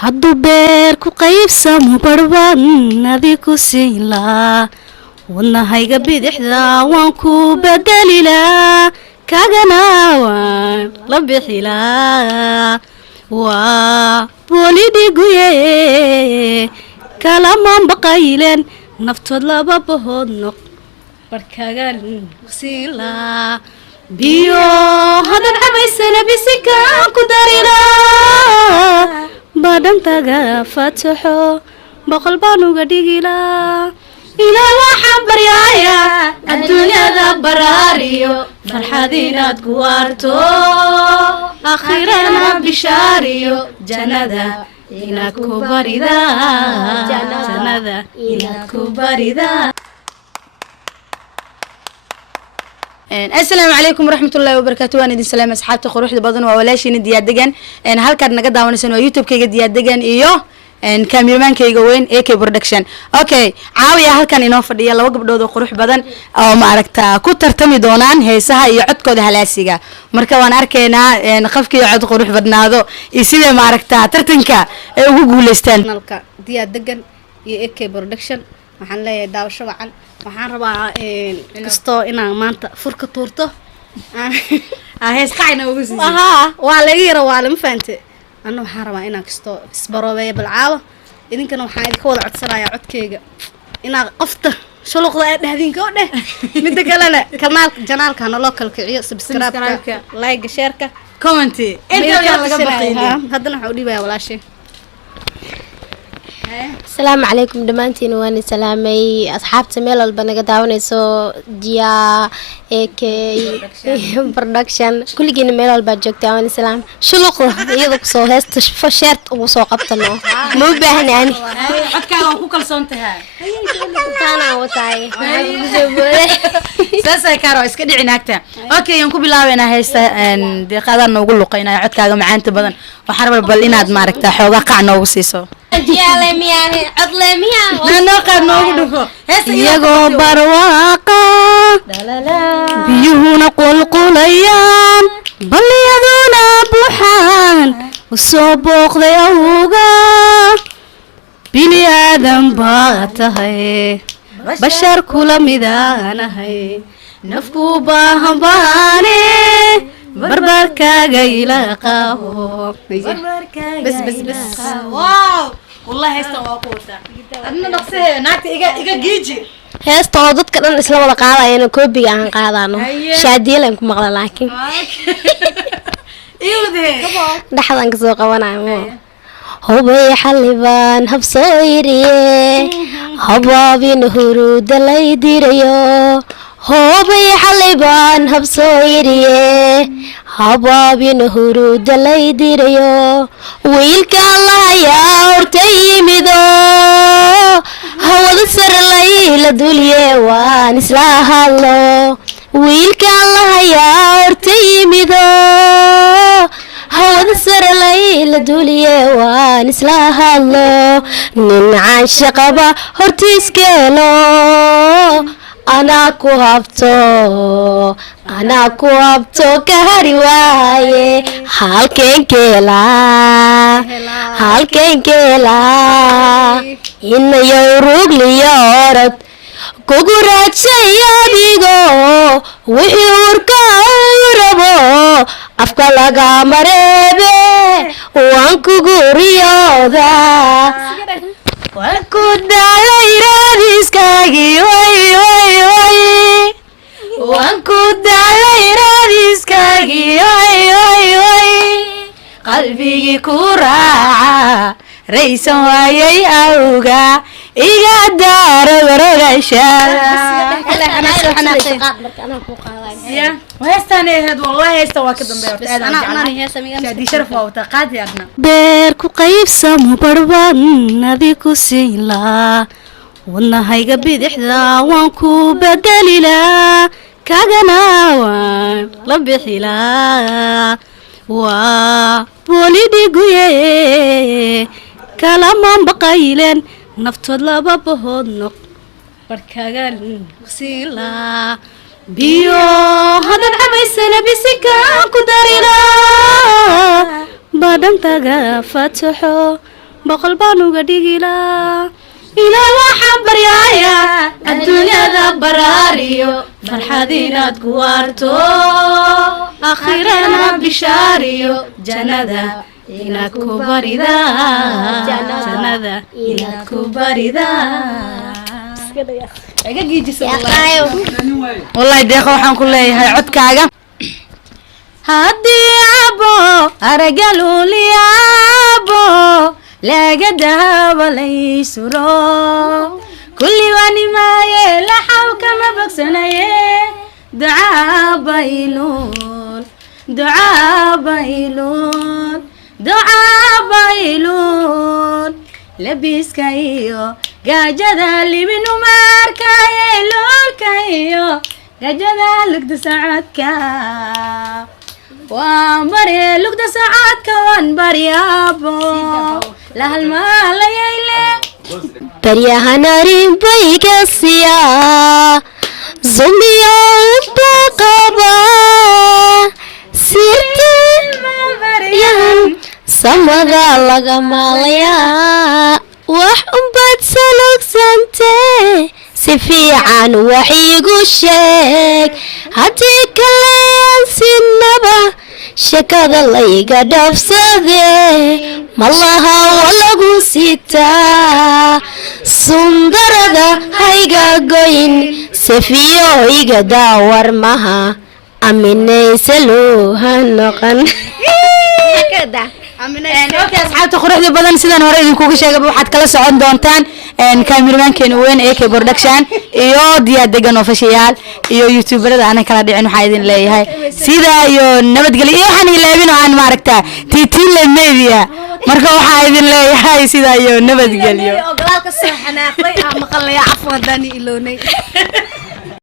hadduu beer ku qaybsamo barban adiku siinlaa wadnahayga bidixda waan ku bedelilaa kagana waan la bixilaa waa boolidhiguye kalamaan baqaylen naftood laba bahood noq barkagan siinlaa biyo hadad cabaysana bisikaan ku darilaa badhantaga fataxo boqol baan uga dhigilaa ilaa waxaan baryaaya adduunyada baraariyo farxad inaad ku waarto akhirana bishaariyo jannada inaad ku baridaa jannada inaad ku baridaa. السلام عليكم ورحمة الله وبركاته. أنا دي سلام أصحابتي خروج بدن وولاشين ديادجن إن هالكار نقدر ونسون يوتيوب كي ديادجن إيوه إن كاميرمان كي جوين AK برودكشن. أوكي عاوية هالكان ينوفر يلا وقف دودو خروج بدن أو معركة كتر تمي دونان هي سها يعد كده هلاسيجا مركبان أركينا نخاف كي يعد خروج بدن هذا يصير معركة ترتنكا وقول استن. نلقى ديادجن AK برودكشن waxaan leeyahay daawasho wacan waxaan rabaa kastoo inaan maanta furka tuurto hees qacna ugu sii waa laga yara waa lama faante anna waxaan rabaa inaan kastoo isbaroobeeyo balcaawa idinkana waxaan idinka wada codsanayaa codkeyga inaa qofta shuluqda ee dhahdiinka oo dheh midda kalena janaalka naloo kala kiciyo subscribe-ka like share-ka comment inta laga baqayna haddana waxaan u dhiibayaa walaashay. السلام عليكم دمانتين واني سلامي أصحاب تميل البنجة داونيسو جيا كي برودكشن كل جين ميل البجوك داوني سلام شو لقوا يدك سو هست فشرت وسوق قبتنا مو بهني يعني عدك وكل صنتها أنا وتاي ساسا كارو اسكدي عناكته اوكي ينكو بلاوينا هيستا ان دي قادنا ugu luqayna codkaaga macaanta badan waxaan rabaa bal inaad maaragtaa xoogaa qac noogu siiso iyagoo barwaaqa biyuhuna qulqulayaan balliyaduna buuxaan usoo booqday awga bini aadan baa tahay bashar kula midaanahay nafku baahan baane barbarkaaga ila qaabo bas واو والله هيستا واقوتا أنا نقصه ناكتي إيجا جيجي heesta oo dadka dhan isla wada qaadayeen koobiga aan qaadano shaadiyelan ku maqla laakiin dhaxdan ka soo qabanayo hubay xaliban habsoo yiriye habaabin huruud lay dirayo hubay xaliban habsoo yiriye habaabin huruud lay dirayo wiilka Allah yaa hortay yimido hawada sar layla dulye waan isla hadlo wiilka Allah yaa hortay yimido hawada sar layla dulye waan isla hadlo nin caashaqaba hortiiskeelo أنا كوابتو كهرواي هالكين كيلا إن يوروق ليارد كوكورات سياديغو وحيورك أوربو أفكالغا مريبي وانكو غوريودا وانكو دالي راديسكاغي وانكو دالي راديسكاغي قلبي كوراعا ريسا وايي أوغا إيغا دار ورغشا وهستاني هاد والله هستوا كدن بيرت شادي شرفوا وتقادي أدنى beer ku qaybsamo barban adiku siinlaa wadnahayga bidixda waan ku bedelilaa kagana waan la bixilaa waa boolidhiguye kalamaan baqaylen naftood laba bahood noq barkagan siinlaa biyo hadad cabaysana bisikaan ku darilaa badhantaga fataxo boqol baan uga dhigilaa ilaa waxaan baryaaya adduunyada baraariyo farxad inaad ku waarto akhirana bishaariyo jannada inaad ku baridaa jannada inaad ku baridaa wallahi deeqa waxaan ku leeyahay codkaaga haddii abo aragaluliyaabo laga dahabalay suro kulli wani maaye laxaw kama bogsanaye ducaa bayluun ducaa bayluun ducaa bayluun labiska iyo gaajada libinu markaye loolka iyo gaajada lugda sacadka waan bari lugda sacadka waan baryaabo la halmaalayayle baryahaanarin baygasiya zumbiyo baqaba sirtan samada laga maalayaa wax unbad salugsante si fiican wax iigu sheeg haddii kalean sinaba shakada layga dhaafsade malaha walagu sitaa sundarada hayga goyn safiyo iga daawar maha aminaysa looha noqon okay asxaabta quruxda badan sidaan hore idinkuga sheegaba waxaad kala socon doontaan kaamiramankeena weyn AK production iyo diyaar degan official iyo youtuberada aan kala dhicin waxaa idin leeyahay sida iyo nabadgelyo iyo waxaan ilaabin oo aan maaragta titile media marka waxaa idin leeyahay sida iyo nabadgelyo ogolaalka soo xanaaqday ama qalaya afwadani iloonay